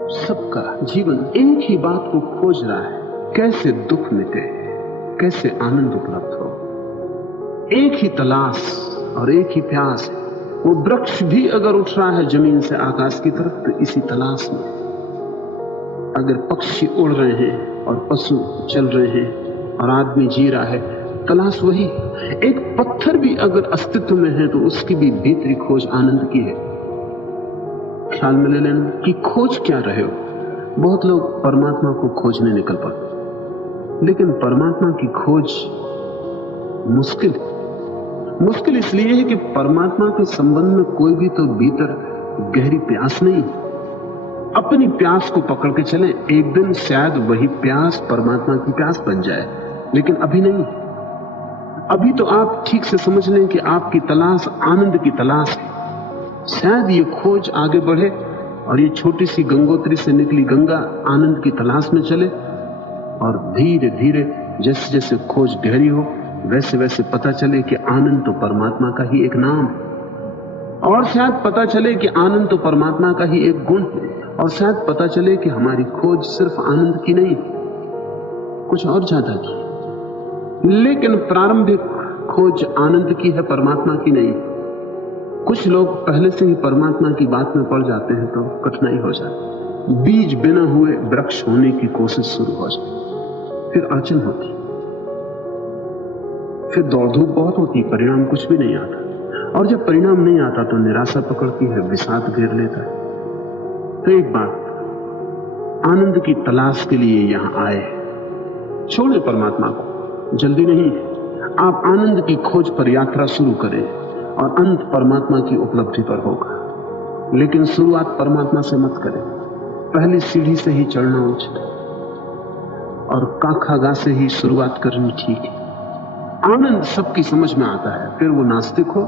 सबका जीवन एक ही बात को खोज रहा है, कैसे दुख मिटे, कैसे आनंद उपलब्ध हो। एक ही तलाश और एक ही प्यास है। वो वृक्ष भी अगर उठ रहा है जमीन से आकाश की तरफ तो इसी तलाश में। अगर पक्षी उड़ रहे हैं और पशु चल रहे हैं और आदमी जी रहा है, तलाश वही। एक पत्थर भी अगर अस्तित्व में है तो उसकी भी भीतरी खोज आनंद की है। ख्याल में ले लेना कि खोज क्या रहे हो। बहुत लोग परमात्मा को खोजने निकल पड़ते, लेकिन परमात्मा की खोज मुश्किल इसलिए है कि परमात्मा के संबंध में कोई भी तो भीतर गहरी प्यास नहीं। अपनी प्यास को पकड़ के चले, एक दिन शायद वही प्यास परमात्मा की प्यास बन जाए, लेकिन अभी नहीं। अभी तो आप ठीक से समझ लें कि आपकी तलाश आनंद की तलाश है। शायद ये खोज आगे बढ़े और ये छोटी सी गंगोत्री से निकली गंगा आनंद की तलाश में चले, और धीरे धीरे जैसे जैसे खोज गहरी हो वैसे वैसे पता चले कि आनंद तो परमात्मा का ही एक नाम, और शायद पता चले कि आनंद तो परमात्मा का ही एक गुण है, और शायद पता चले कि हमारी खोज सिर्फ आनंद की नहीं, कुछ और ज्यादा की। लेकिन प्रारंभिक खोज आनंद की है, परमात्मा की नहीं। कुछ लोग पहले से ही परमात्मा की बात में पड़ जाते हैं तो कठिनाई हो जाती। बीज बिना हुए वृक्ष होने की कोशिश शुरू हो जाती, फिर अड़चन होती, फिर दौड़ धूप बहुत होती, परिणाम कुछ भी नहीं आता। और जब परिणाम नहीं आता तो निराशा पकड़ती है, विषाद घेर लेता है। तो एक बात, आनंद की तलाश के लिए यहां आए, छोड़े परमात्मा को, जल्दी नहीं। आप आनंद की खोज पर यात्रा शुरू करें और अंत परमात्मा की उपलब्धि पर होगा। लेकिन शुरुआत परमात्मा से मत करें। पहली सीढ़ी से ही चढ़ना उचित है और काखागा से ही शुरुआत करनी ठीक है। आनंद सबकी समझ में आता है, फिर वो नास्तिक हो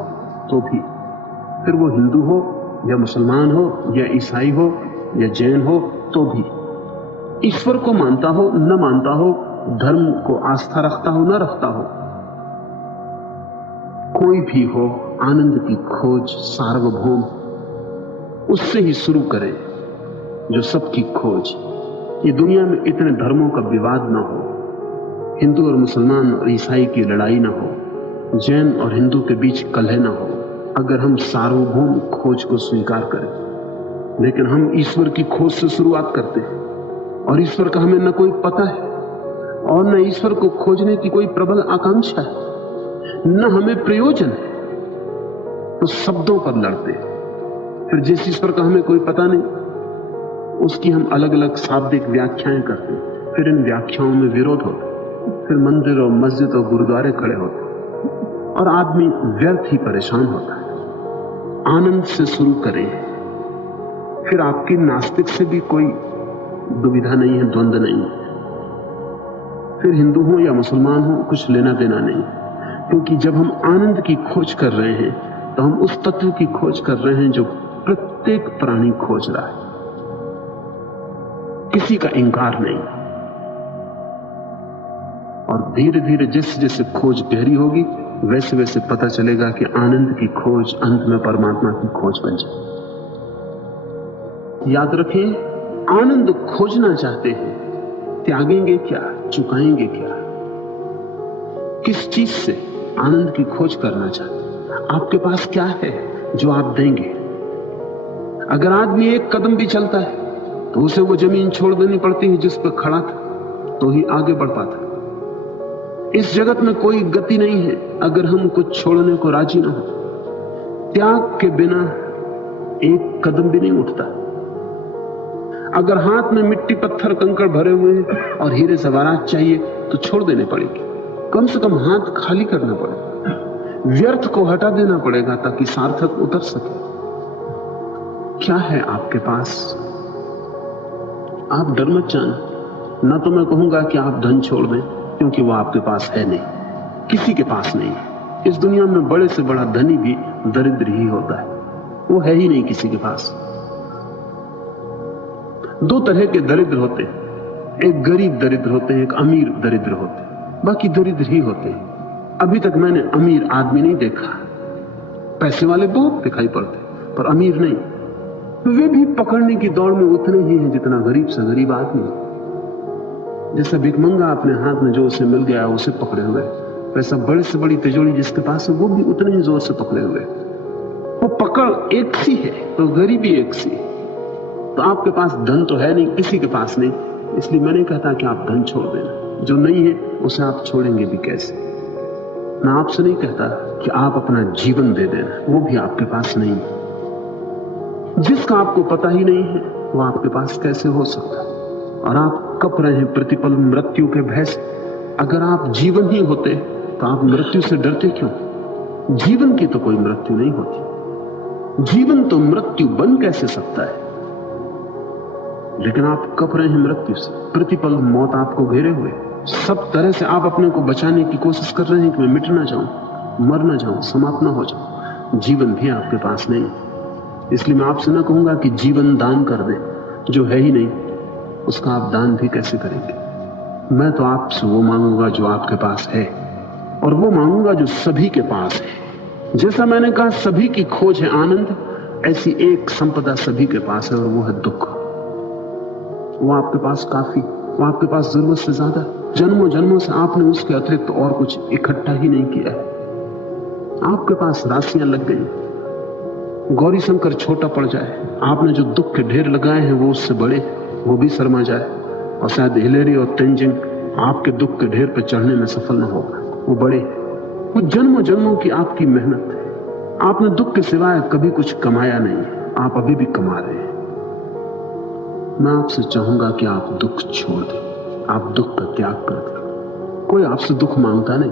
तो भी, फिर वो हिंदू हो या मुसलमान हो या ईसाई हो या जैन हो तो भी, ईश्वर को मानता हो न मानता हो, धर्म को आस्था रखता हो न रखता हो, कोई भी हो, आनंद की खोज सार्वभौम, उससे ही शुरू करें जो सबकी खोज। ये दुनिया में इतने धर्मों का विवाद ना हो, हिंदू और मुसलमान और ईसाई की लड़ाई ना हो, जैन और हिंदू के बीच कलह ना हो, अगर हम सार्वभौम खोज को स्वीकार करें। लेकिन हम ईश्वर की खोज से शुरुआत करते हैं और ईश्वर का हमें न कोई पता है और न ईश्वर को खोजने की कोई प्रबल आकांक्षा है, न हमें प्रयोजन है, तो शब्दों पर लड़ते। फिर जिस ईश्वर का हमें कोई पता नहीं, उसकी हम अलग अलग शाब्दिक व्याख्याएं करते, फिर इन व्याख्याओं में विरोध होता, फिर मंदिर और मस्जिद और गुरुद्वारे खड़े होते और आदमी व्यर्थ ही परेशान होता है। आनंद से शुरू करें, फिर आपकी नास्तिक से भी कोई दुविधा नहीं है, द्वंद्व नहीं है। फिर हिंदू हो या मुसलमान हो, कुछ लेना देना नहीं, क्योंकि जब हम आनंद की खोज कर रहे हैं तो हम उस तत्व की खोज कर रहे हैं जो प्रत्येक प्राणी खोज रहा है, किसी का इंकार नहीं। और धीरे धीरे जैसे जैसे खोज गहरी होगी वैसे वैसे पता चलेगा कि आनंद की खोज अंत में परमात्मा की खोज बन जाए। याद रखें, आनंद खोजना चाहते हैं, त्यागेंगे क्या, चुकाएंगे क्या, किस चीज से आनंद की खोज करना चाहते हैं? आपके पास क्या है जो आप देंगे? अगर आदमी एक कदम भी चलता है तो उसे वो जमीन छोड़ देनी पड़ती है जिस पर खड़ा था, तो ही आगे बढ़ पाता। इस जगत में कोई गति नहीं है अगर हम कुछ छोड़ने को राजी ना हो। त्याग के बिना एक कदम भी नहीं उठता। अगर हाथ में मिट्टी पत्थर कंकड़ भरे हुए हैं और हीरे जवाहरात चाहिए तो छोड़ देने पड़ेगी, कम से कम हाथ खाली करना पड़ेगा, व्यर्थ को हटा देना पड़ेगा ताकि सार्थक उतर सके। क्या है आपके पास? आप डर मत जाना। ना तो मैं कहूंगा कि आप धन छोड़ दें, क्योंकि वो आपके पास है नहीं, किसी के पास नहीं है। इस दुनिया में बड़े से बड़ा धनी भी दरिद्र ही होता है, वो है ही नहीं किसी के पास। दो तरह के दरिद्र होते हैं, एक गरीब दरिद्र होते हैं, एक अमीर दरिद्र होते हैं, बाकी दरिद्र ही होते हैं। अभी तक मैंने अमीर आदमी नहीं देखा। पैसे वाले बहुत दिखाई पड़ते पर अमीर नहीं। वे भी पकड़ने की दौड़ में उतने ही हैं जितना गरीब से गरीब आदमी। जैसा भिखमंगा अपने हाथ में जो उसे मिल गया उसे पकड़े हुए, वैसा बड़े से बड़ी तिजोरी जिसके पास है वो भी उतने ही जोर से पकड़े हुए। वो पकड़ एक सी है तो गरीबी एक सी। तो आपके पास धन तो है नहीं, किसी के पास नहीं, इसलिए मैं नहीं कहता कि आप धन छोड़ देना। जो नहीं है उसे आप छोड़ेंगे भी कैसे। मैं आपसे नहीं कहता कि आप अपना जीवन दे देना, वो भी आपके पास नहीं है। जिसका आपको पता ही नहीं है वो आपके पास कैसे हो सकता है। और आप कप रहे हैं प्रतिपल मृत्यु के भय से। अगर आप जीवन ही होते तो आप मृत्यु से डरते क्यों? जीवन की तो कोई मृत्यु नहीं होती, जीवन तो मृत्यु बन कैसे सकता है? लेकिन आप कप रहे हैं मृत्यु से, प्रतिपल मौत आपको घेरे हुए। सब तरह से आप अपने को बचाने की कोशिश कर रहे हैं कि मैं मिट ना जाऊं, मर ना जाऊं, समाप्त ना हो जाऊं। जीवन भी आपके पास नहीं। इसलिए मैं आपसे ना कहूंगा कि जीवन दान कर दे, जो है ही नहीं उसका आप दान भी कैसे करेंगे। मैं तो आपसे वो मांगूंगा जो आपके पास है, और वो मांगूंगा जो सभी के पास है। जैसा मैंने कहा सभी की खोज है आनंद, ऐसी एक संपदा सभी के पास है और वो है दुख। वो आपके पास काफी, वो आपके पास जरूरत से ज्यादा। जन्मों जन्मों से आपने उसके अतिरिक्त तो और कुछ इकट्ठा ही नहीं किया है। आपके पास राशियां लग गई, गौरी शंकर छोटा पड़ जाए, आपने जो दुख के ढेर लगाए हैं वो उससे बड़े, वो भी शर्मा जाए, और शायद हिलेरी और तेंजिंग आपके दुख के ढेर पर चढ़ने में सफल न होगा, वो बड़े। वो जन्मों जन्मों की आपकी मेहनत है। आपने दुख के सिवाय कभी कुछ कमाया नहीं, आप अभी भी कमा रहे हैं। मैं आपसे चाहूंगा कि आप दुख छोड़ दें, आप दुख का त्याग कर दें। कोई आपसे दुख मांगता नहीं,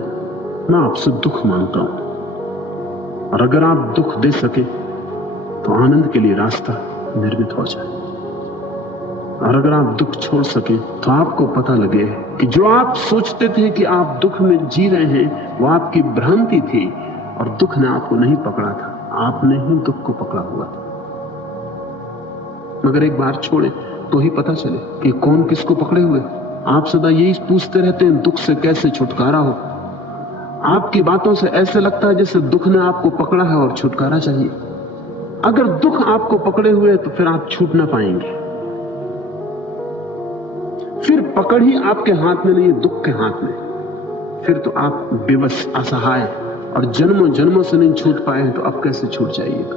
मैं आपसे दुख मांगता हूं। और अगर आप दुख दे सके तो आनंद के लिए रास्ता निर्मित हो जाए। और अगर आप दुख छोड़ सके तो आपको पता लगे कि जो आप सोचते थे कि आप दुख में जी रहे हैं वो आपकी भ्रांति थी, और दुख ने आपको नहीं पकड़ा था, आपने ही दुख को पकड़ा हुआ था। मगर एक बार छोड़े तो ही पता चले कि कौन किसको पकड़े हुए। आप सदा यही पूछते रहते हैं दुख से कैसे छुटकारा हो। आपकी बातों से ऐसे लगता है जैसे दुख ने आपको पकड़ा है और छुटकारा चाहिए। अगर दुख आपको पकड़े हुए तो फिर आप छूट ना पाएंगे। फिर पकड़ ही आपके हाथ में नहीं, दुख के हाथ में। फिर तो आप बेबस, असहाय, और जन्मों जन्मों से नहीं छूट पाए तो अब कैसे छूट जाइएगा।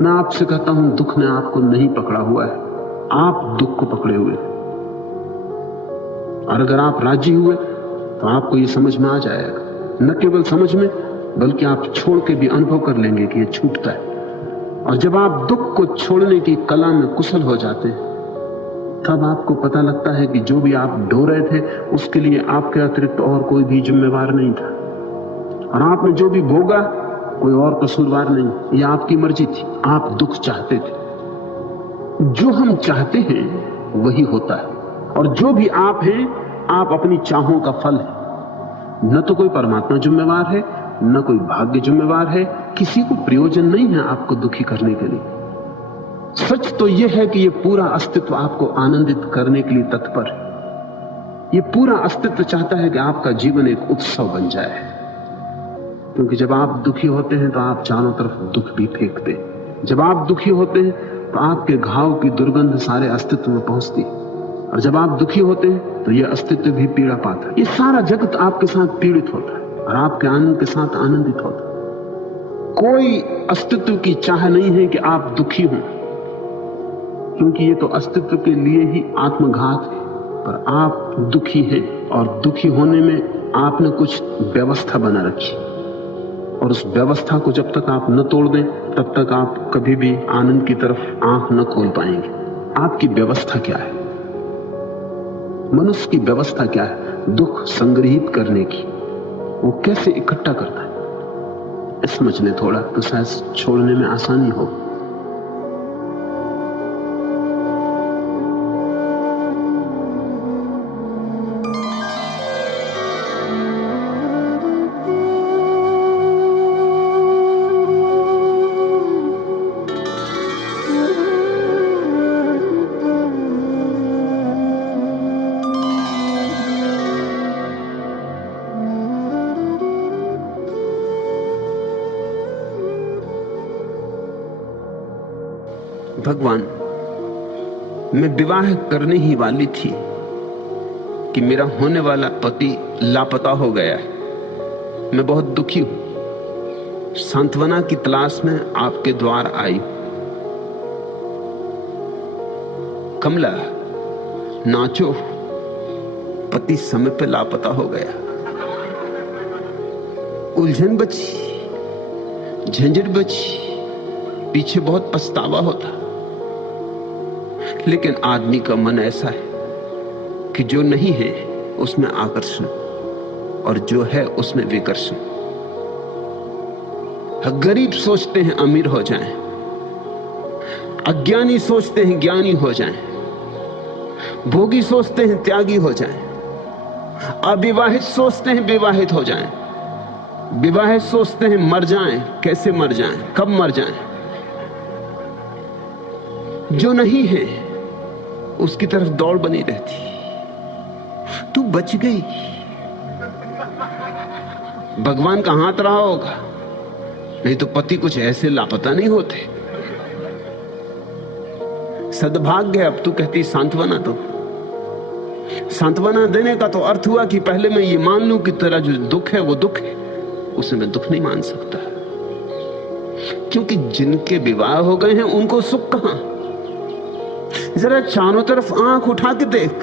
मैं आपसे कहता हूं दुख ने आपको नहीं पकड़ा हुआ है, आप दुख को पकड़े हुए। और अगर आप राजी हुए तो आपको ये समझ में आ जाएगा, न केवल समझ में बल्कि आप छोड़ के भी अनुभव कर लेंगे कि ये छूटता है। और जब आप दुख को छोड़ने की कला में कुशल हो जाते हैं तब आपको पता लगता है कि जो भी आप ढो रहे थे उसके लिए आपके अतिरिक्त और कोई भी जिम्मेवार नहीं था, और आपने जो भी भोगा कोई और कसूरवार नहीं, यह आपकी मर्जी थी। आप दुख चाहते थे। जो हम चाहते हैं वही होता है, और जो भी आप हैं आप अपनी चाहों का फल है। न तो कोई परमात्मा जिम्मेवार है, न कोई भाग्य जिम्मेवार है, किसी को प्रयोजन नहीं है आपको दुखी करने के लिए। सच तो यह है कि यह पूरा अस्तित्व आपको आनंदित करने के लिए तत्पर है। यह पूरा अस्तित्व चाहता है कि आपका जीवन एक उत्सव बन जाए, क्योंकि जब आप दुखी होते हैं तो आप चारों तरफ दुख भी फेंकते हैं। जब आप दुखी होते हैं तो आपके घाव की दुर्गंध सारे अस्तित्व में पहुंचती है, और जब आप दुखी होते हैं तो यह अस्तित्व भी पीड़ा पाता है। ये सारा जगत आपके साथ पीड़ित होता है और आपके आनंद के साथ आनंदित होता है। कोई अस्तित्व की चाह नहीं है कि आप दुखी हों, क्योंकि ये तो अस्तित्व के लिए ही आत्मघात है। पर आप दुखी हैं, और दुखी होने में आपने कुछ व्यवस्था बना रखी, और उस व्यवस्था को जब तक आप न तोड़ दें तब तक आप कभी भी आनंद की तरफ आंख न खोल पाएंगे। आपकी व्यवस्था क्या है? मनुष्य की व्यवस्था क्या है? दुख संग्रहित करने की। वो कैसे इकट्ठा करता है, समझ ले थोड़ा तो शायद छोड़ने में आसानी हो। भगवान, मैं विवाह करने ही वाली थी कि मेरा होने वाला पति लापता हो गया है। मैं बहुत दुखी हूं। सांत्वना की तलाश में आपके द्वार आई। कमला, नाचो, पति समय पे लापता हो गया। उलझन बची, झंझट बची, पीछे बहुत पछतावा होता। लेकिन आदमी का मन ऐसा है कि जो नहीं है उसमें आकर्षण और जो है उसमें विकर्षण। गरीब सोचते हैं अमीर हो जाएं, अज्ञानी सोचते हैं ज्ञानी हो जाएं, भोगी सोचते हैं त्यागी हो जाएं, अविवाहित सोचते हैं विवाहित हो जाएं, विवाहित सोचते हैं मर जाएं, कैसे मर जाएं, कब मर जाएं। जो नहीं है उसकी तरफ दौड़ बनी रहती। तू बच गई। भगवान का हाथ रहा होगा, नहीं तो पति कुछ ऐसे लापता नहीं होते। सद्भाग्य है। अब तू कहती सांत्वना दो। सांत्वना देने का तो अर्थ हुआ कि पहले मैं ये मान लूं कि तेरा जो दुख है वो दुख है, उसे मैं दुख नहीं मान सकता, क्योंकि जिनके विवाह हो गए हैं उनको सुख कहां। जरा चारों तरफ आंख उठा के देख,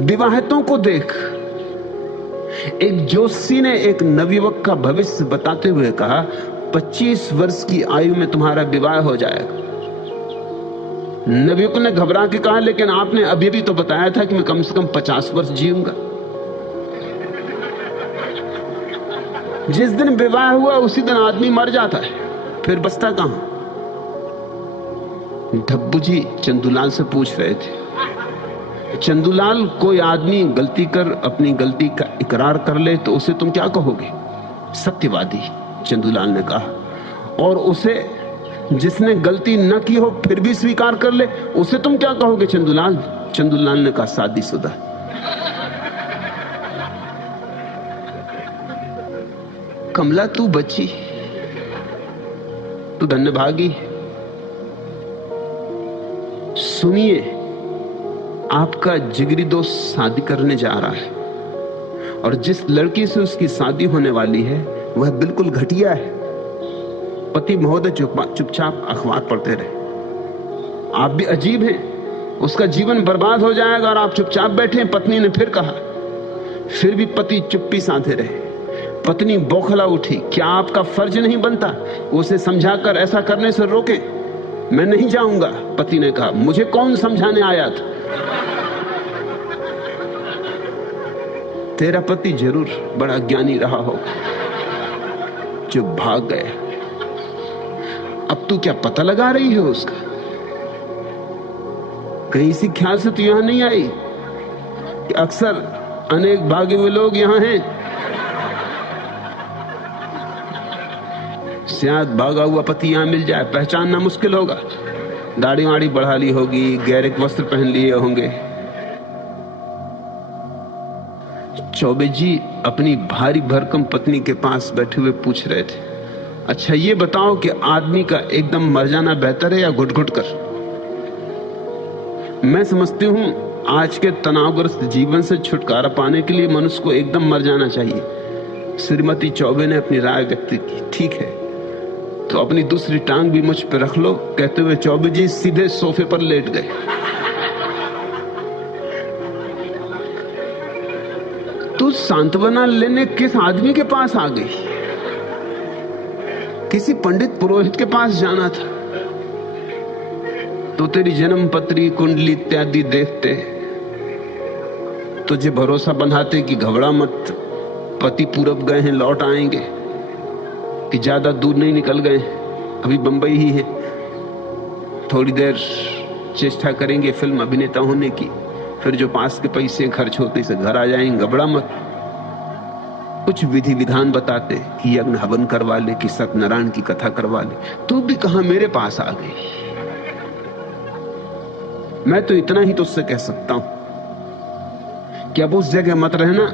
विवाहितों को देख। एक जोशी ने एक नवयुवक का भविष्य बताते हुए कहा, 25 वर्ष की आयु में तुम्हारा विवाह हो जाएगा। नवयुवक ने घबरा के कहा, लेकिन आपने अभी भी तो बताया था कि मैं कम से कम 50 वर्ष जीऊंगा। जिस दिन विवाह हुआ उसी दिन आदमी मर जाता है, फिर बचता कहां। धब्बू जी चंदूलाल से पूछ रहे थे, चंदूलाल, कोई आदमी गलती कर अपनी गलती का इकरार कर ले तो उसे तुम क्या कहोगे? सत्यवादी, चंदूलाल ने कहा। और उसे जिसने गलती न की हो फिर भी स्वीकार कर ले, उसे तुम क्या कहोगे चंदूलाल? चंदूलाल ने कहा, शादीशुदा। कमला, तू बची, तू धन्यभागी। सुनिए, आपका जिगरी दोस्त शादी करने जा रहा है और जिस लड़की से उसकी शादी होने वाली है वह बिल्कुल घटिया है। पति महोदय चुपचाप अखबार पढ़ते रहे। आप भी अजीब हैं, उसका जीवन बर्बाद हो जाएगा और आप चुपचाप बैठे हैं। पत्नी ने फिर कहा, फिर भी पति चुप्पी साधे रहे। पत्नी बौखला उठी, क्या आपका फर्ज नहीं बनता उसे समझाकर ऐसा करने से रोके? मैं नहीं जाऊंगा। पति ने कहा, मुझे कौन समझाने आया था? तेरा पति जरूर बड़ा ज्ञानी रहा होगा जो भाग गया। अब तू क्या पता लगा रही है उसका? कहीं इसी ख्याल से तू यहां नहीं आई कि अक्सर अनेक भागे हुए लोग यहां हैं। शायद भागा हुआ पति यहां मिल जाए, पहचानना मुश्किल होगा। दाढ़ी वाड़ी बढ़ा ली होगी, गैरिक वस्त्र पहन लिए होंगे। चौबे जी अपनी भारी भरकम पत्नी के पास बैठे हुए पूछ रहे थे, अच्छा ये बताओ कि आदमी का एकदम मर जाना बेहतर है या घुट घुट कर? मैं समझती हूं आज के तनावग्रस्त जीवन से छुटकारा पाने के लिए मनुष्य को एकदम मर जाना चाहिए। श्रीमती चौबे ने अपनी राय व्यक्त की। ठीक है, तो अपनी दूसरी टांग भी मुझ पर रख लो, कहते हुए चौबे जी सीधे सोफे पर लेट गए। तू सांत्वना लेने किस आदमी के पास आ गई? किसी पंडित पुरोहित के पास जाना था तो तेरी जन्म पत्री, कुंडली इत्यादि देखते, तुझे भरोसा बंधाते कि घबरा मत, पति पूरब गए हैं, लौट आएंगे, कि ज्यादा दूर नहीं निकल गए, अभी बंबई ही है, थोड़ी देर चेष्टा करेंगे फिल्म अभिनेता होने की, फिर जो पास के पैसे खर्च होते से घर आ जाएंगे, घबरा मत। कुछ विधि विधान बताते कि यज्ञ हवन करवा ले, कि सत्यनारायण की कथा करवा ले। तू भी कहां मेरे पास आ गई? मैं तो इतना ही तुझसे कह सकता हूं कि अब उस जगह मत रहना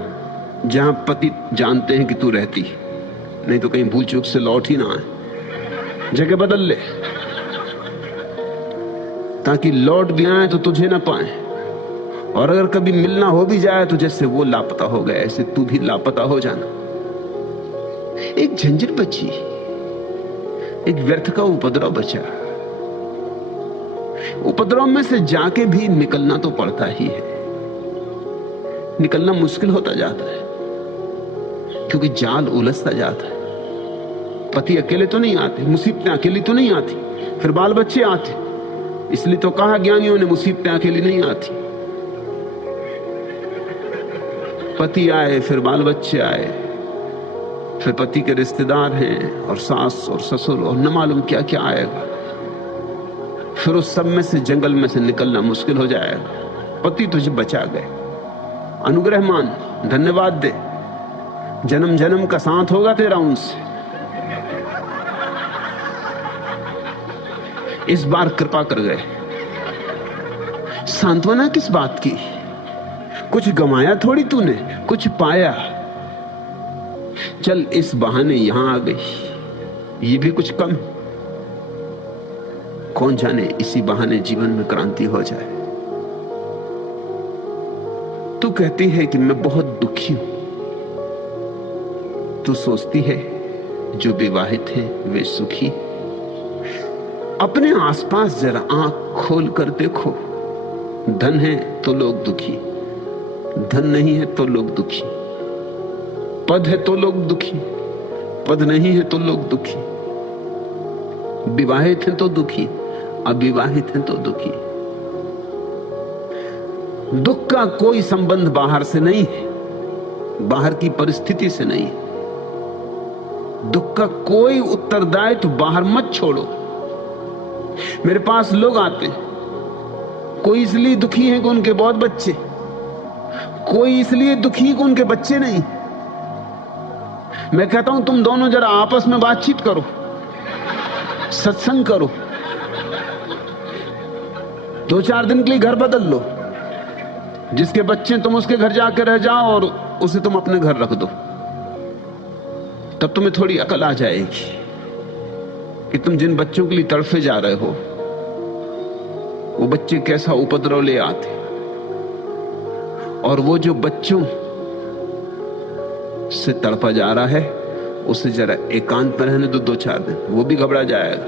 जहां पति जानते हैं कि तू रहती, नहीं तो कहीं भूल चूक से लौट ही ना आए। जगह बदल ले। ताकि लौट भी आए तो तुझे ना पाए, और अगर कभी मिलना हो भी जाए तो जैसे वो लापता हो गए ऐसे तू भी लापता हो जाना। एक झंझट बची, एक व्यर्थ का उपद्रव बचा। उपद्रव में से जाके भी निकलना तो पड़ता ही है। निकलना मुश्किल होता जाता है क्योंकि जाल उलझता जाता है। पति अकेले तो नहीं आते, मुसीबतें अकेली तो नहीं आती, फिर बाल बच्चे आते। इसलिए तो कहा ज्ञानियों ने मुसीबतें अकेली नहीं आती। पति आए, फिर बाल बच्चे आए, फिर पति के रिश्तेदार हैं और सास और ससुर और न मालूम क्या क्या आएगा। फिर उस सब में से, जंगल में से निकलना मुश्किल हो जाएगा। पति तुझे बचा गए, अनुग्रह मान, धन्यवाद दे, जन्म जन्म का साथ होगा तेरा उनसे। इस बार कृपा कर गए। सांत्वना किस बात की? कुछ गंवाया थोड़ी तूने, कुछ पाया। चल इस बहाने यहां आ गई, ये भी कुछ कम है। कौन जाने इसी बहाने जीवन में क्रांति हो जाए। तू कहती है कि मैं बहुत दुखी हूं। तू सोचती है जो विवाहित हैं वे सुखी। अपने आसपास जरा आंख खोल कर देखो। धन है तो लोग दुखी, धन नहीं है तो लोग दुखी। पद है तो लोग दुखी, पद नहीं है तो लोग दुखी। विवाहित हैं तो दुखी, अविवाहित हैं तो दुखी। दुख का कोई संबंध बाहर से नहीं है, बाहर की परिस्थिति से नहीं है। दुख का कोई उत्तरदायित्व बाहर मत छोड़ो। मेरे पास लोग आते हैं, कोई इसलिए दुखी है कि उनके बहुत बच्चे, कोई इसलिए दुखी है कि उनके बच्चे नहीं। मैं कहता हूं तुम दोनों जरा आपस में बातचीत करो, सत्संग करो, 2-4 दिन के लिए घर बदल लो। जिसके बच्चे तुम उसके घर जाकर रह जाओ और उसे तुम अपने घर रख दो। तब तुम्हें थोड़ी अकल आ जाएगी कि तुम जिन बच्चों के लिए तड़फे जा रहे हो वो बच्चे कैसा उपद्रव ले आते, और वो जो बच्चों से तड़पा जा रहा है उसे जरा एकांत में रहने दो 2-4 दिन, वो भी घबरा जाएगा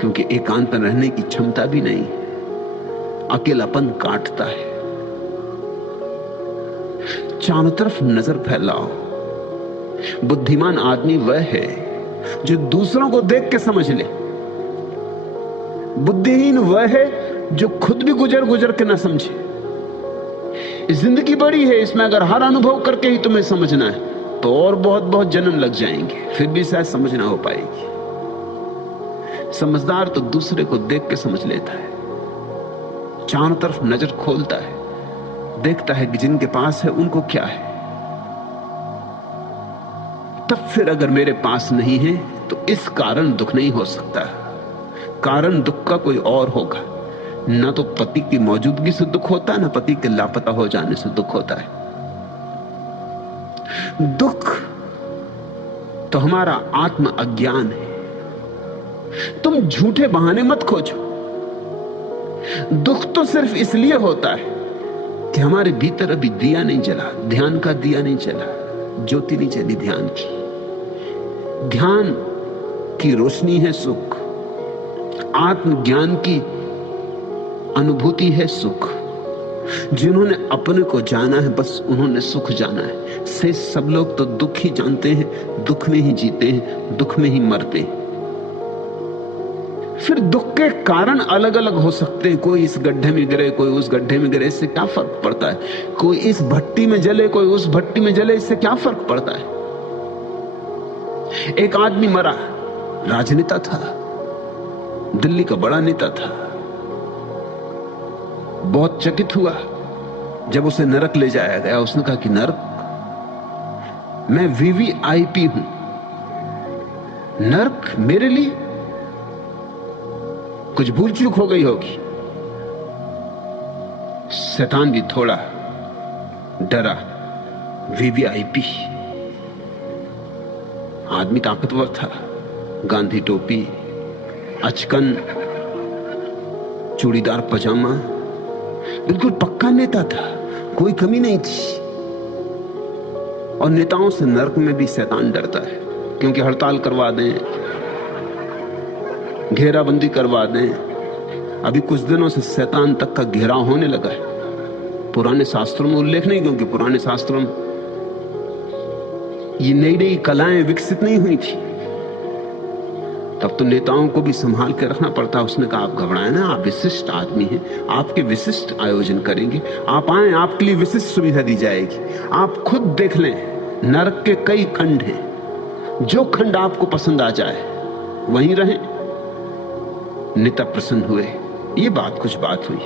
क्योंकि एकांत में रहने की क्षमता भी नहीं। अकेलापन काटता है। चारों तरफ नजर फैलाओ। बुद्धिमान आदमी वह है जो दूसरों को देख के समझ ले। बुद्धिहीन वह है जो खुद भी गुजर गुजर के ना समझे। जिंदगी बड़ी है, इसमें अगर हर अनुभव करके ही तुम्हें समझना है तो और बहुत बहुत जन्म लग जाएंगे, फिर भी शायद समझ ना हो पाएगी। समझदार तो दूसरे को देख के समझ लेता है, चारों तरफ नजर खोलता है, देखता है कि जिनके पास है उनको क्या है। तब फिर अगर मेरे पास नहीं है तो इस कारण दुख नहीं हो सकता। कारण दुख का कोई और होगा। ना तो पति की मौजूदगी से दुख होता है, ना पति के लापता हो जाने से दुख होता है। दुख तो हमारा आत्म अज्ञान है। तुम झूठे बहाने मत खोजो। दुख तो सिर्फ इसलिए होता है कि हमारे भीतर अभी दिया नहीं जला, ध्यान का दिया नहीं जला, ज्योति नहीं चली ध्यान की। ध्यान की रोशनी है सुख, आत्मज्ञान की अनुभूति है सुख। जिन्होंने अपने को जाना है बस उन्होंने सुख जाना है। से सब लोग तो दुख ही जानते हैं, दुख में ही जीते हैं, दुख में ही मरते हैं। फिर दुख के कारण अलग अलग हो सकते हैं। कोई इस गड्ढे में गिरे, कोई उस गड्ढे में गिरे, इससे क्या फर्क पड़ता है? कोई इस भट्टी में जले, कोई उस भट्टी में जले, इससे क्या फर्क पड़ता है? एक आदमी मरा, राजनेता था, दिल्ली का बड़ा नेता था। बहुत चकित हुआ जब उसे नरक ले जाया गया। उसने कहा कि नरक, मैं वीवीआईपी हूं, नरक मेरे लिए? कुछ भूल चूक हो गई होगी। शैतान भी थोड़ा डरा। वीवीआईपी, आदमी ताकतवर था, गांधी टोपी, अचकन, चूड़ीदार पजामा, बिल्कुल पक्का नेता था, कोई कमी नहीं थी। और नेताओं से नरक में भी शैतान डरता है, क्योंकि हड़ताल करवा दें, घेराबंदी करवा दें। अभी कुछ दिनों से शैतान तक का घेराव होने लगा है। पुराने शास्त्रों में उल्लेख नहीं, क्योंकि पुराने शास्त्रों में ये नई नई कलाएं विकसित नहीं हुई थी। तब तो नेताओं को भी संभाल के रखना पड़ता। उसने कहा, आप घबराएं ना, आप विशिष्ट आदमी हैं, आपके विशिष्ट आयोजन करेंगे, आप आए, आपके लिए विशिष्ट सुविधा दी जाएगी। आप खुद देख लें, नरक के कई खंड हैं, जो खंड आपको पसंद आ जाए वहीं रहें। नेता प्रसन्न हुए। ये कुछ बात हुई।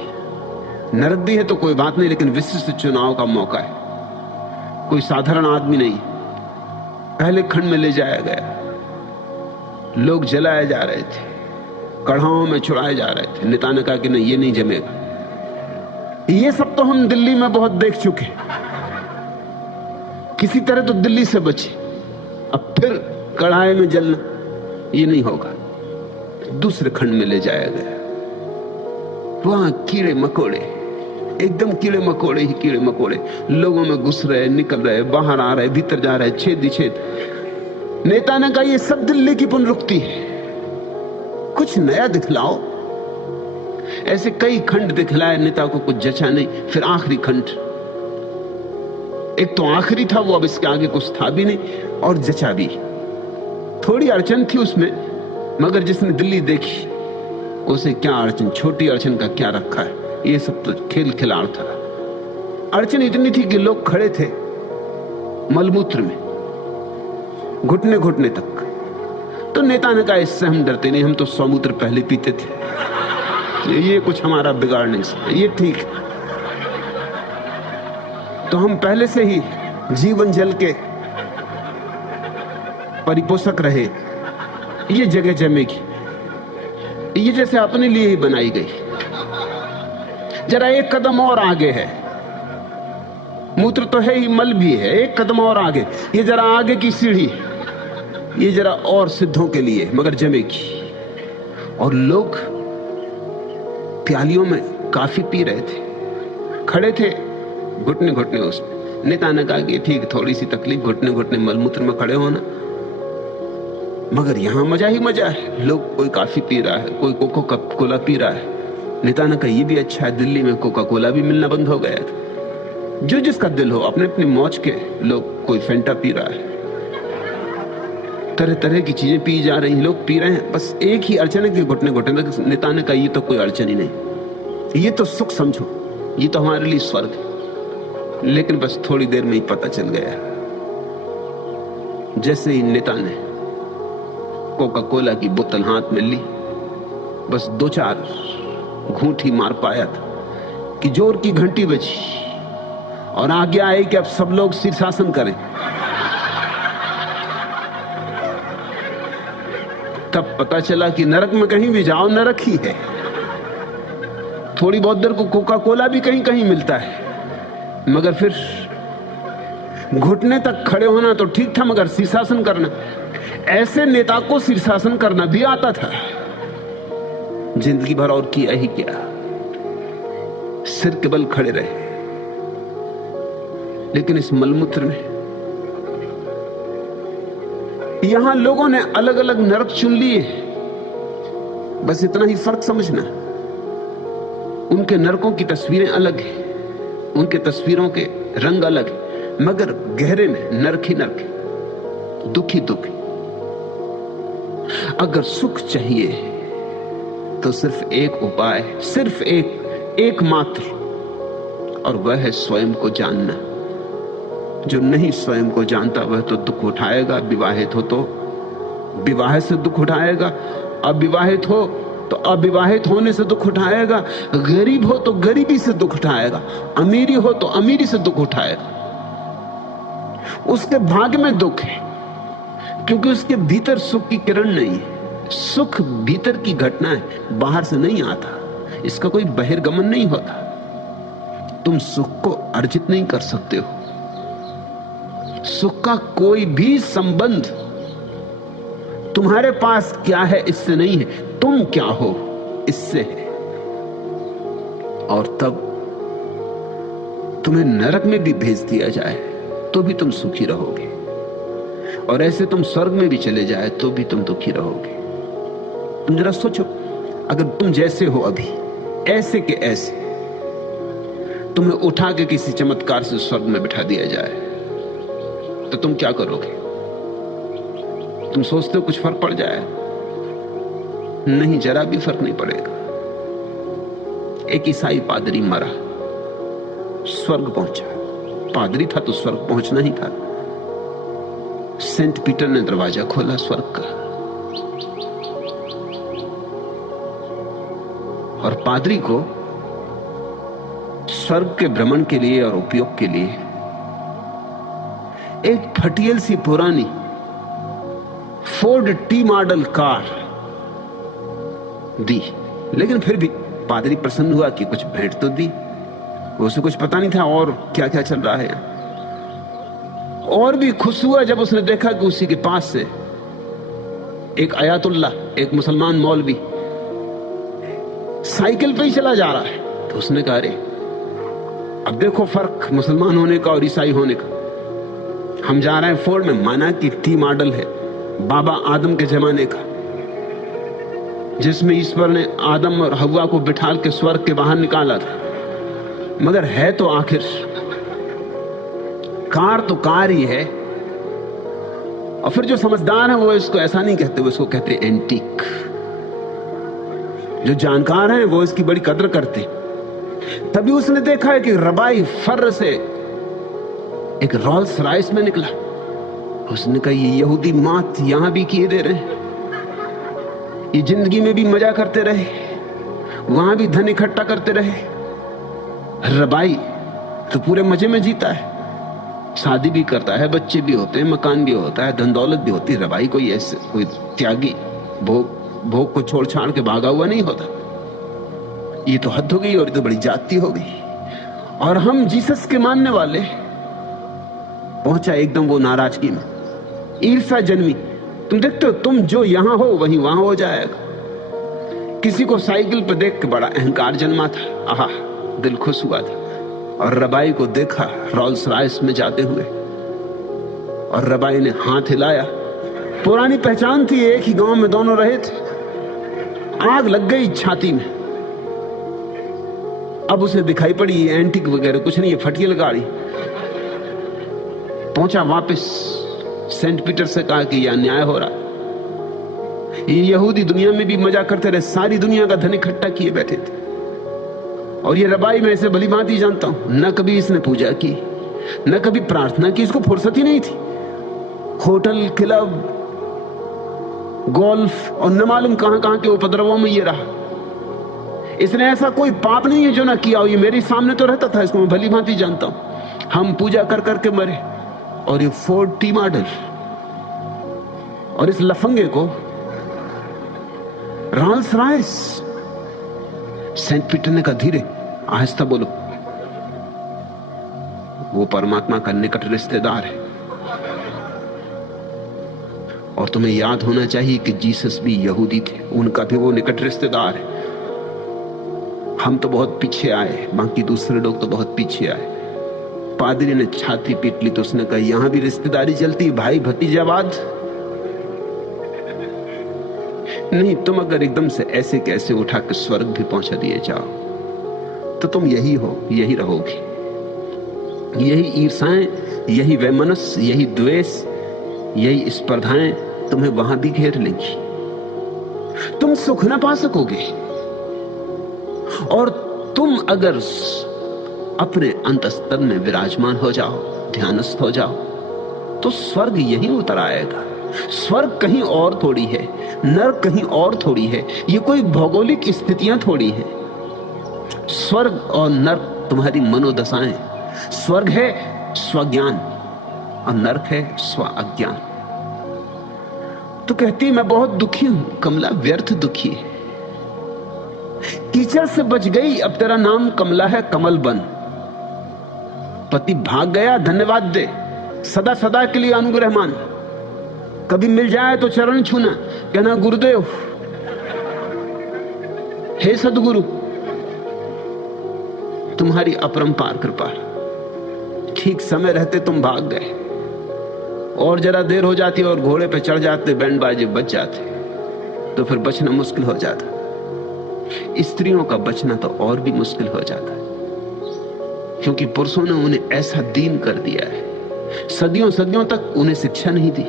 नरक भी है तो कोई बात नहीं, लेकिन विशिष्ट चुनाव का मौका है। कोई साधारण आदमी नहीं। पहले खंड में ले जाया गया, लोग जलाए जा रहे थे, कढ़ाओं में छुड़ाए जा रहे थे। नेता ने कहा कि नहीं, ये नहीं जमेगा। ये सब तो हम दिल्ली में बहुत देख चुके, किसी तरह तो दिल्ली से बचे। अब फिर कढ़ाई में जलना, ये नहीं होगा। दूसरे खंड में ले जाया गया। वहां कीड़े मकोड़े, एकदम कीड़े मकोड़े ही कीड़े मकोड़े, लोगों में घुस रहे, निकल रहे, बाहर आ रहे, भीतर जा रहे, छेद ही छेद। नेता ने कहा, ये सब दिल्ली की पुनरुक्ति है, कुछ नया दिखलाओ। ऐसे कई खंड दिखलाए, नेता को कुछ जचा नहीं। फिर आखिरी खंड, एक तो आखिरी था वो, अब इसके आगे कुछ था भी नहीं और जचा भी। थोड़ी अड़चन थी उसमें, मगर जिसने दिल्ली देखी उसे क्या अड़चन, छोटी अड़चन का क्या रखा है। ये सब तो खेल खिलाड़ था। अड़चन इतनी थी कि लोग खड़े थे मलमूत्र में, घुटने घुटने तक। तो नेता ने कहा, इससे हम डरते नहीं, हम तो सौमूत्र पहले पीते थे, ये कुछ हमारा बिगाड़ नहीं सकता, ये ठीक है। तो हम पहले से ही जीवन जल के परिपोषक रहे, ये जगह जमेगी, ये जैसे अपने लिए ही बनाई गई। जरा एक कदम और आगे है, मूत्र तो है ही, मल भी है, एक कदम और आगे, ये जरा आगे की सीढ़ी, ये जरा और सिद्धों के लिए, मगर जमेगी। और लोग प्यालियों में काफी पी रहे थे, खड़े थे घुटने घुटने उसमें। नेता ने कहा कि ठीक, थोड़ी सी तकलीफ, घुटने घुटने मलमूत्र में खड़े होना, मगर यहां मजा ही मजा है। लोग, कोई काफी पी रहा है, कोई कोका कोला पी रहा है। नेता ने कहा, ये भी अच्छा है, दिल्ली में कोका कोला भी मिलना बंद हो गया था। जो जिसका दिल हो, अपने अपनी मौज के लोग, कोई फेंटा पी रहा है, तरह तरह की चीजें पी जा रही हैं, लोग पी रहे हैं। बस एक ही अड़चन है कि घुटने घुटने तक। नेता ने कहा, ये तो कोई अड़चन ही नहीं, ये तो सुख समझो, ये तो हमारे लिए स्वर्ग है। लेकिन बस थोड़ी देर में ही पता चल गया। जैसे ही नेता ने कोका कोला की बोतल हाथ में ली, बस 2-4 घूंट ही मार पाया था कि जोर की घंटी बजी और आज्ञा आई कि अब सब लोग शीर्षासन करें। तब पता चला कि नरक में कहीं भी जाओ, नरक ही है। थोड़ी बहुत देर को कोका कोला भी कहीं कहीं मिलता है, मगर फिर घुटने तक खड़े होना तो ठीक था, मगर शीर्षासन करना, ऐसे नेता को शीर्षासन करना भी आता था। जिंदगी भर और किया ही क्या, सिर के बल खड़े रहे। लेकिन इस मलमूत्र में, यहां लोगों ने अलग अलग नरक चुन लिए, बस इतना ही फर्क समझना। उनके नरकों की तस्वीरें अलग हैं, उनके तस्वीरों के रंग अलग हैं, मगर गहरे में नरक ही नरक है, दुखी दुखी। अगर सुख चाहिए तो सिर्फ एक उपाय, सिर्फ एक मात्र, और वह है स्वयं को जानना। जो नहीं स्वयं को जानता वह तो दुख उठाएगा। विवाहित हो तो विवाह से दुख उठाएगा, अविवाहित हो तो अविवाहित होने से दुख उठाएगा, गरीब हो तो गरीबी से दुख उठाएगा, अमीरी हो तो अमीरी से दुख उठाएगा। उसके भाग्य में दुख है, क्योंकि उसके भीतर सुख की किरण नहीं है। सुख भीतर की घटना है, बाहर से नहीं आता, इसका कोई बहिर्गमन नहीं होता। तुम सुख को अर्जित नहीं कर सकते हो। सुख का कोई भी संबंध तुम्हारे पास क्या है इससे नहीं है, तुम क्या हो इससे है। और तब तुम्हें नरक में भी भेज दिया जाए तो भी तुम सुखी रहोगे, और ऐसे तुम स्वर्ग में भी चले जाए तो भी तुम दुखी रहोगे। तुम जरा सोचो, अगर तुम जैसे हो अभी, ऐसे के ऐसे, तुम्हें उठा के किसी चमत्कार से स्वर्ग में बिठा दिया जाए तो तुम क्या करोगे? तुम सोचते हो कुछ फर्क पड़ जाए? नहीं, जरा भी फर्क नहीं पड़ेगा। एक ईसाई पादरी मरा, स्वर्ग पहुंचा। पादरी था तो स्वर्ग पहुंचना ही था। सेंट पीटर ने दरवाजा खोला स्वर्ग का, और पादरी को स्वर्ग के भ्रमण के लिए और उपयोग के लिए एक फटियल सी पुरानी फोर्ड टी मॉडल कार दी। लेकिन फिर भी पादरी प्रसन्न हुआ कि कुछ भेंट तो दी। उसे कुछ पता नहीं था और क्या क्या चल रहा है। और भी खुश हुआ जब उसने देखा कि उसी के पास से एक अयातुल्ला, एक मुसलमान मौलवी साइकिल पे ही चला जा रहा है। तो उसने कहा, अरे अब देखो फर्क मुसलमान होने का और ईसाई होने का। हम जा रहे हैं फोर्ड में, माना कि टी मॉडल है, बाबा आदम के जमाने का, जिसमें ईश्वर ने आदम और हव्वा को बिठाल के स्वर्ग के बाहर निकाला था। मगर है तो आखिर कार तो कार ही है। और फिर जो समझदार है वो इसको ऐसा नहीं कहते, वो इसको कहते एंटीक। जो जानकार हैं वो इसकी बड़ी कदर करते। तभी उसने देखा है कि रबाई फर्र से एक रोल्स रॉयस में निकला। उसने कहा, ये यहूदी मात यहां भी किए दे रहे हैं, ये जिंदगी में भी मजा करते रहे, वहां भी धन इकट्ठा करते रहे। रबाई तो पूरे मजे में जीता है, शादी भी करता है, बच्चे भी होते हैं, मकान भी होता है, धन दौलत भी होती है। रबाई कोई ऐसे कोई त्यागी भोग को छोड़ छाड़ के भागा हुआ नहीं होता। ये तो हद हो गई, और ये तो बड़ी जाति हो गई। और हम जीसस के मानने वाले पहुंचा एकदम वो नाराजगी में, ईर्ष्या जन्मी। तुम देखते हो, तुम जो यहां हो वहीं वहां हो जाएगा। किसी को साइकिल पर देख के बड़ा अहंकार जन्मा था, आहा दिल खुश हुआ था। और रबाई को देखा रोल्स रॉयस में जाते हुए, और रबाई ने हाथ हिलाया। पुरानी पहचान थी, एक ही गांव में दोनों रहे थे। आग लग गई छाती में। अब उसे दिखाई पड़ी ये एंटीक वगैरह कुछ नहीं, ये फटियल गाड़ी। पहुंचा वापस, सेंट पीटर से कहा कि यह अन्याय हो रहा। ये यहूदी दुनिया में भी मजा करते रहे, सारी दुनिया का धन इकट्ठा किए बैठे थे। और ये रबाई मैं इसे भली भांति जानता हूं, न कभी इसने पूजा की, न कभी प्रार्थना की, इसको फुर्सत ही नहीं थी। होटल, क्लब, गोल्फ और न मालूम कहां कहां के उपद्रवों में ये रहा। इसने ऐसा कोई पाप नहीं है जो ना किया हो। ये मेरे सामने तो रहता था, इसको मैं भली भांति जानता हूं। हम पूजा कर करके मरे। और ये फोर्ड टी मॉडल, और इस लफंगे को रोल्स रॉयस। सेंट पीटर ने कहा, धीरे आहिस्ता बोलो, वो परमात्मा का निकट रिश्तेदार है। और तुम्हें याद होना चाहिए कि जीसस भी यहूदी थे, उनका भी वो निकट रिश्तेदार है। हम तो बहुत पीछे आए, बाकी दूसरे लोग तो बहुत पीछे आए। पादरी ने छाती पीट ली तो उसने कहा, यहां भी रिश्तेदारी चलती, भाई भतीजावाद नहीं। तुम अगर एकदम से ऐसे कैसे उठा के स्वर्ग भी पहुंचा दिए जाओ तो तुम यही हो, यही रहोगे। यही ईर्ष्याएं, यही वैमनस्य, यही द्वेष, यही स्पर्धाएं तुम्हें वहां भी घेर लेंगी। तुम सुख न पा सकोगे। और तुम अगर अपने अंतस्तर में विराजमान हो जाओ, ध्यानस्थ हो जाओ, तो स्वर्ग यहीं उतर आएगा। स्वर्ग कहीं और थोड़ी है, नरक कहीं और थोड़ी है। ये कोई भौगोलिक स्थितियां थोड़ी हैं। स्वर्ग और नरक तुम्हारी मनोदशाएं। स्वर्ग है स्वज्ञान और नरक है स्व अज्ञान। तो कहती, मैं बहुत दुखी हूं। कमला व्यर्थ दुखी है। कीचड़ से बच गई, अब तेरा नाम कमला है, कमल बन। पति भाग गया, धन्यवाद दे, सदा सदा के लिए अनुग्रह मान। कभी मिल जाए तो चरण छूना, कहना गुरुदेव, हे सदगुरु। तुम्हारी अपरंपार कृपा। ठीक समय रहते तुम भाग गए, और जरा देर हो जाती और घोड़े पे चढ़ जाते, बैंड बाजे बच जाते, तो फिर बचना मुश्किल हो जाता। स्त्रियों का बचना तो और भी मुश्किल हो जाता है, क्योंकि पुरुषों ने उन्हें ऐसा दीन कर दिया है। सदियों सदियों तक उन्हें शिक्षा नहीं दी,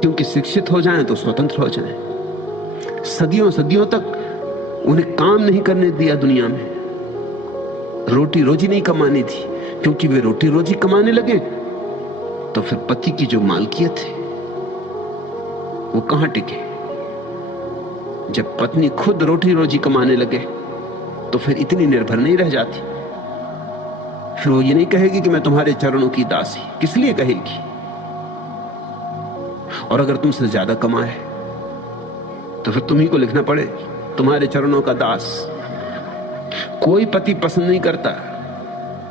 क्योंकि शिक्षित हो जाएं तो स्वतंत्र हो जाएं। सदियों सदियों तक उन्हें काम नहीं करने दिया दुनिया में, रोटी रोजी नहीं कमानी थी, क्योंकि वे रोटी रोजी कमाने लगे तो फिर पति की जो मालकियत है वो कहां टिके। जब पत्नी खुद रोटी रोजी कमाने लगे तो फिर इतनी निर्भर नहीं रह जाती। फिर वो ये नहीं कहेगी कि मैं तुम्हारे चरणों की दासी, किस लिए कहेगी। और अगर तुमसे ज्यादा कमाए तो फिर तुम्ही को लिखना पड़े तुम्हारे चरणों का दास। कोई पति पसंद नहीं करता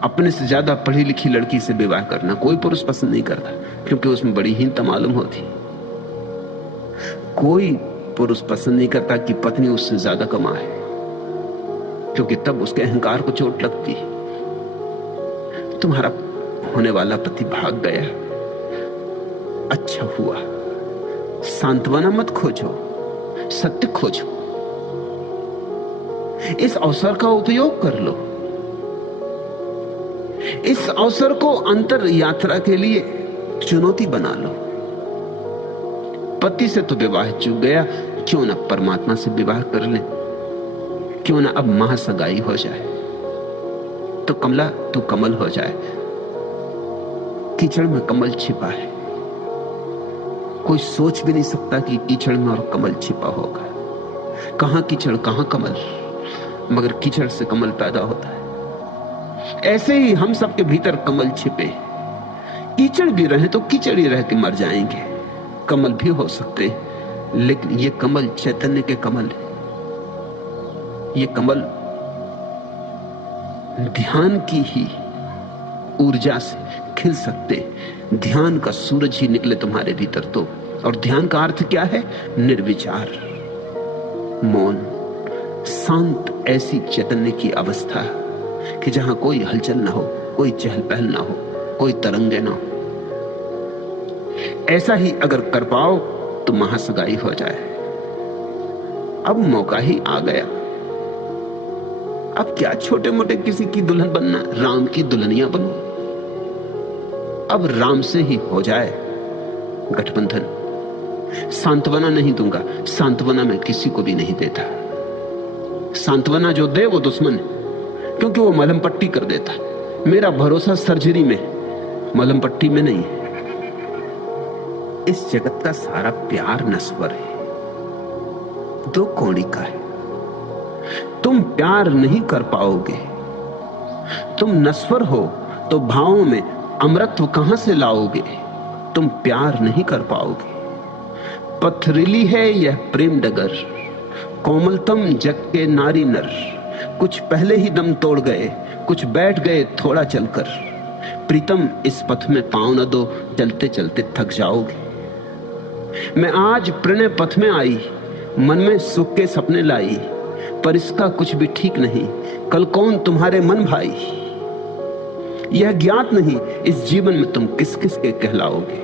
अपने से ज्यादा पढ़ी लिखी लड़की से विवाह करना, कोई पुरुष पसंद नहीं करता, क्योंकि उसमें बड़ी हीनता मालूम होती। कोई पुरुष पसंद नहीं करता कि पत्नी उससे ज्यादा कमाए, क्योंकि तब उसके अहंकार को चोट लगती। तुम्हारा होने वाला पति भाग गया, अच्छा हुआ। सांत्वना मत खोजो, सत्य खोजो। इस अवसर का उपयोग कर लो। इस अवसर को अंतर यात्रा के लिए चुनौती बना लो। पति से तो विवाह चूक गया, क्यों ना परमात्मा से विवाह कर ले, क्यों ना अब महासगाई हो जाए। तो कमला तू कमल हो जाए। कीचड़ में कमल छिपा है, कोई सोच भी नहीं सकता कि कीचड़ में और कमल छिपा होगा। कहां कीचड़ कहां कमल, मगर कीचड़ से कमल पैदा होता है। ऐसे ही हम सबके भीतर कमल छिपे। कीचड़ भी रहे तो कीचड़ ही रह के मर जाएंगे, कमल भी हो सकते, लेकिन ये कमल चैतन्य के कमल है। ये कमल ध्यान की ही ऊर्जा से खिल सकते। ध्यान का सूरज ही निकले तुम्हारे भीतर तो। और ध्यान का अर्थ क्या है? निर्विचार, मौन, शांत, ऐसी चैतन्य की अवस्था कि जहां कोई हलचल ना हो, कोई चहल पहल ना हो, कोई तरंगे ना हो। ऐसा ही अगर कर पाओ तो महासगाई हो जाए। अब मौका ही आ गया। अब क्या छोटे मोटे किसी की दुल्हन बनना, राम की दुल्हनिया बनो। अब राम से ही हो जाए गठबंधन। सांत्वना नहीं दूंगा, सांत्वना मैं किसी को भी नहीं देता। सांत्वना जो दे वो दुश्मन है, क्योंकि वो मलहम पट्टी कर देता है। मेरा भरोसा सर्जरी में, मलहम पट्टी में नहीं है। इस जगत का सारा प्यार नश्वर है, दो कौड़ी का है। तुम प्यार नहीं कर पाओगे, तुम नश्वर हो तो भावों में अमरत्व कहां से लाओगे। तुम प्यार नहीं कर पाओगे। पथरीली है यह प्रेम डगर, कोमलतम जग के नारी नर। कुछ पहले ही दम तोड़ गए, कुछ बैठ गए थोड़ा चलकर। प्रीतम इस पथ में पांव न दो, चलते चलते थक जाओगे। मैं आज प्रणय पथ में आई, मन में सुख के सपने लाई। पर इसका कुछ भी ठीक नहीं, कल कौन तुम्हारे मन भाई। यह ज्ञात नहीं इस जीवन में तुम किस किस के कहलाओगे।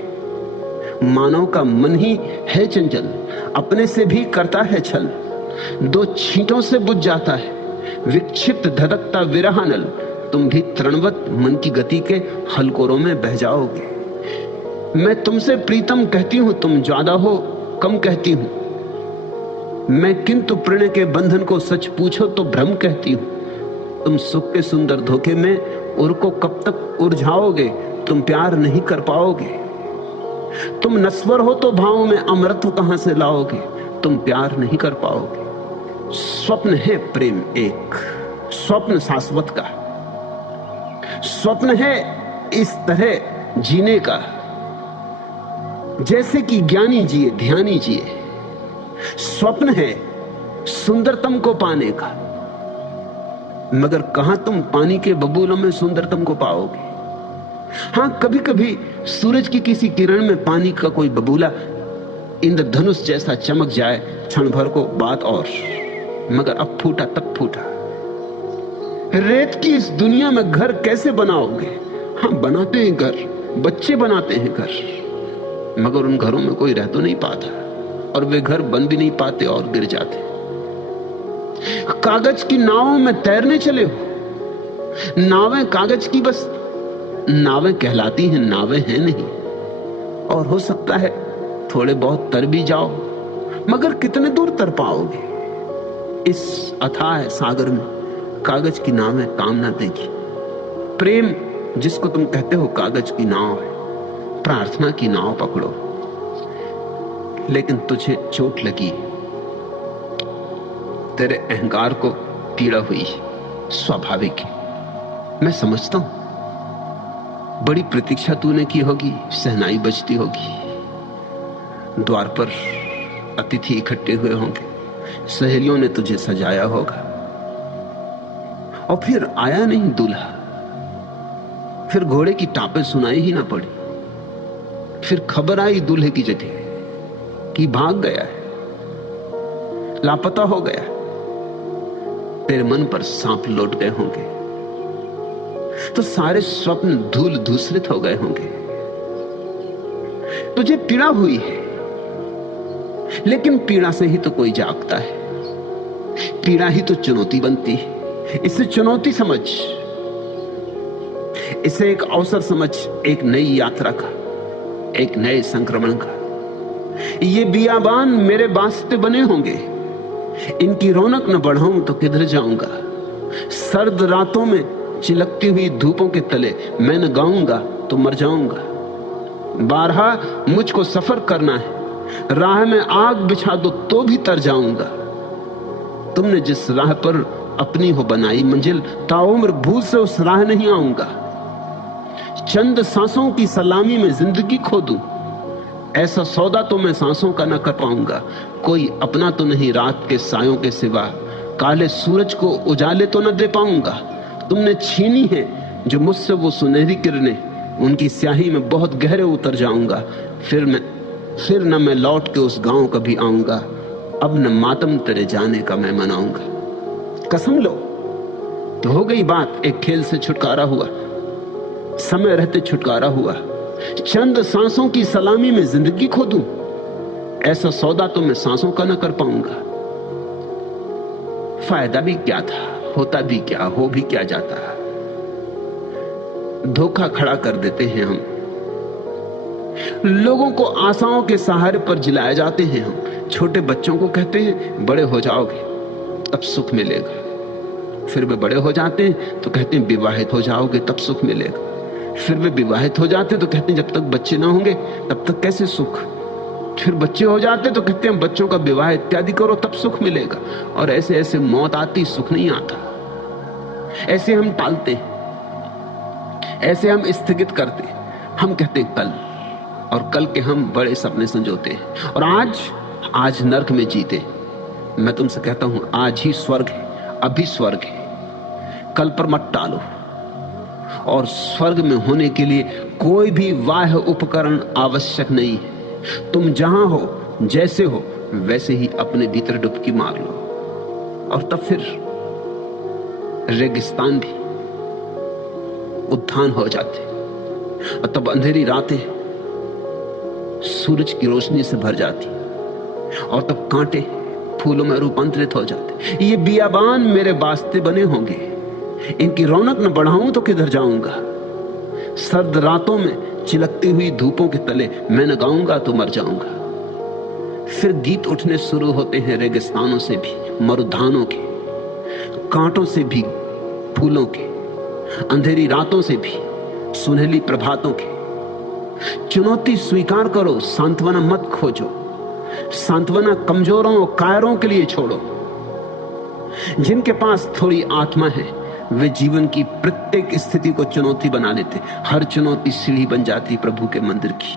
मानव का मन ही है चंचल, अपने से भी करता है छल। दो छींटों से बुझ जाता है विक्षिप्त धधकता विरहानल। तुम भी तृणवत मन की गति के हलकोरों में बह जाओगे। मैं तुमसे प्रीतम कहती हूं, तुम ज्यादा हो कम कहती हूं। मैं किंतु प्रणय के बंधन को सच पूछो तो भ्रम कहती हूं। तुम सुख के सुंदर धोखे में उर को कब तक उलझाओगे। तुम प्यार नहीं कर पाओगे। तुम नश्वर हो तो भावों में अमृत कहां से लाओगे। तुम प्यार नहीं कर पाओगे। स्वप्न है प्रेम एक, स्वप्न शाश्वत का। स्वप्न है इस तरह जीने का जैसे कि ज्ञानी जिए, ध्यानी जिए। स्वप्न है सुंदरतम को पाने का, मगर कहां तुम पानी के बबूलों में सुंदरतम को पाओगे। हां, कभी कभी सूरज की किसी किरण में पानी का कोई बबूला इंद्रधनुष जैसा चमक जाए क्षण भर को, बात और, मगर अब फूटा तब फूटा। रेत की इस दुनिया में घर कैसे बनाओगे? हम बनाते हैं घर, बच्चे बनाते हैं घर, मगर उन घरों में कोई रह तो नहीं पाता, और वे घर बन भी नहीं पाते और गिर जाते। कागज की नावों में तैरने चले हो, नावें कागज की बस नावें कहलाती हैं, नावें हैं नहीं। और हो सकता है थोड़े बहुत तर भी जाओ, मगर कितने दूर तर पाओगे? इस अथाह सागर में कागज की नावें काम ना देगी। प्रेम जिसको तुम कहते हो कागज की नाव है, प्रार्थना की नाव पकड़ो। लेकिन तुझे चोट लगी, तेरे अहंकार को पीड़ा हुई, स्वाभाविक है, मैं समझता हूं। बड़ी प्रतीक्षा तूने की होगी, शहनाई बजती होगी, द्वार पर अतिथि इकट्ठे हुए होंगे, सहेलियों ने तुझे सजाया होगा, और फिर आया नहीं दूल्हा, फिर घोड़े की टापें सुनाई ही ना पड़ी, फिर खबर आई दूल्हे की जगह कि भाग गया है, लापता हो गया। तेरे मन पर सांप लौट गए होंगे, तो सारे स्वप्न धूल धूसरित हो गए होंगे। तुझे पीड़ा हुई है, लेकिन पीड़ा से ही तो कोई जागता है, पीड़ा ही तो चुनौती बनती है। इसे चुनौती समझ, इसे एक अवसर समझ, एक नई यात्रा का, एक नए संक्रमण का। ये बियाबान मेरे वास्ते बने होंगे, इनकी रौनक न बढ़ाऊं तो किधर जाऊंगा। सर्द रातों में चिलकती हुई धूपों के तले मैं न गाऊंगा तो मर जाऊंगा। बारहा मुझको सफर करना है, राह में आग बिछा दो तो भी तर जाऊंगा। तुमने जिस राह पर अपनी हो बनाई मंजिल, ताउम्र भूल से उस राह नहीं आऊंगा। चंद सांसों की सलामी में जिंदगी खो दूं, ऐसा सौदा तो मैं सांसों का न कर पाऊंगा। कोई अपना तो नहीं रात के सायों के सिवा, काले सूरज को उजाले तो न दे पाऊंगा। तुमने छीनी है जो मुझसे वो सुनहरी किरणें, उनकी स्याही में बहुत गहरे उतर जाऊंगा। फिर न मैं लौट के उस गांव कभी आऊंगा। अब न मातम तेरे जाने का मैं मनाऊंगा। कसम लो तो हो गई बात, एक खेल से छुटकारा हुआ, समय रहते छुटकारा हुआ। चंद सांसों की सलामी में जिंदगी खो दूं, ऐसा सौदा तो मैं सांसों का न कर पाऊंगा। फायदा भी क्या था, होता भी क्या, हो भी क्या जाता। धोखा खड़ा कर देते हैं हम लोगों को, आशाओं के सहारे पर जिलाए जाते हैं हम। छोटे बच्चों को कहते हैं बड़े हो जाओगे तब सुख मिलेगा, फिर वे बड़े हो जाते हैं तो कहते हैं विवाहित हो जाओगे तब सुख मिलेगा। फिर वे विवाहित हो जाते तो कहते हैं जब तक बच्चे ना होंगे तब तक कैसे सुख। फिर बच्चे हो जाते तो कहते हैं बच्चों का विवाह इत्यादि करो तब सुख मिलेगा। और ऐसे ऐसे मौत आती, सुख नहीं आता। ऐसे हम टालते हैं, ऐसे हम स्थगित करते। हम कहते हैं कल, और कल के हम बड़े सपने संजोते हैं, और आज नरक में जीते। मैं तुमसे कहता हूं आज ही स्वर्ग है, अभी स्वर्ग है, कल पर मत टालो। और स्वर्ग में होने के लिए कोई भी बाह्य उपकरण आवश्यक नहीं है। तुम जहां हो, जैसे हो, वैसे ही अपने भीतर डुबकी मार लो, और तब फिर रेगिस्तान भी उद्यान हो जाते, और तब अंधेरी रातें सूरज की रोशनी से भर जाती, और तब कांटे फूलों में रूपांतरित हो जाते। ये बियाबान मेरे वास्ते बने होंगे, इनकी रौनक न बढ़ाऊं तो किधर जाऊंगा। सर्द रातों में चिलकती हुई धूपों के तले मैं न गाऊंगा तो मर जाऊंगा। फिर गीत उठने शुरू होते हैं रेगिस्तानों से भी, मरुधानों के, कांटों से भी, फूलों के, अंधेरी रातों से भी, सुनहली प्रभातों के। चुनौती स्वीकार करो, सांत्वना मत खोजो। सांत्वना कमजोरों और कायरों के लिए छोड़ो। जिनके पास थोड़ी आत्मा है वे जीवन की प्रत्येक स्थिति को चुनौती बना लेते। हर चुनौती सीढ़ी बन जाती प्रभु के मंदिर की।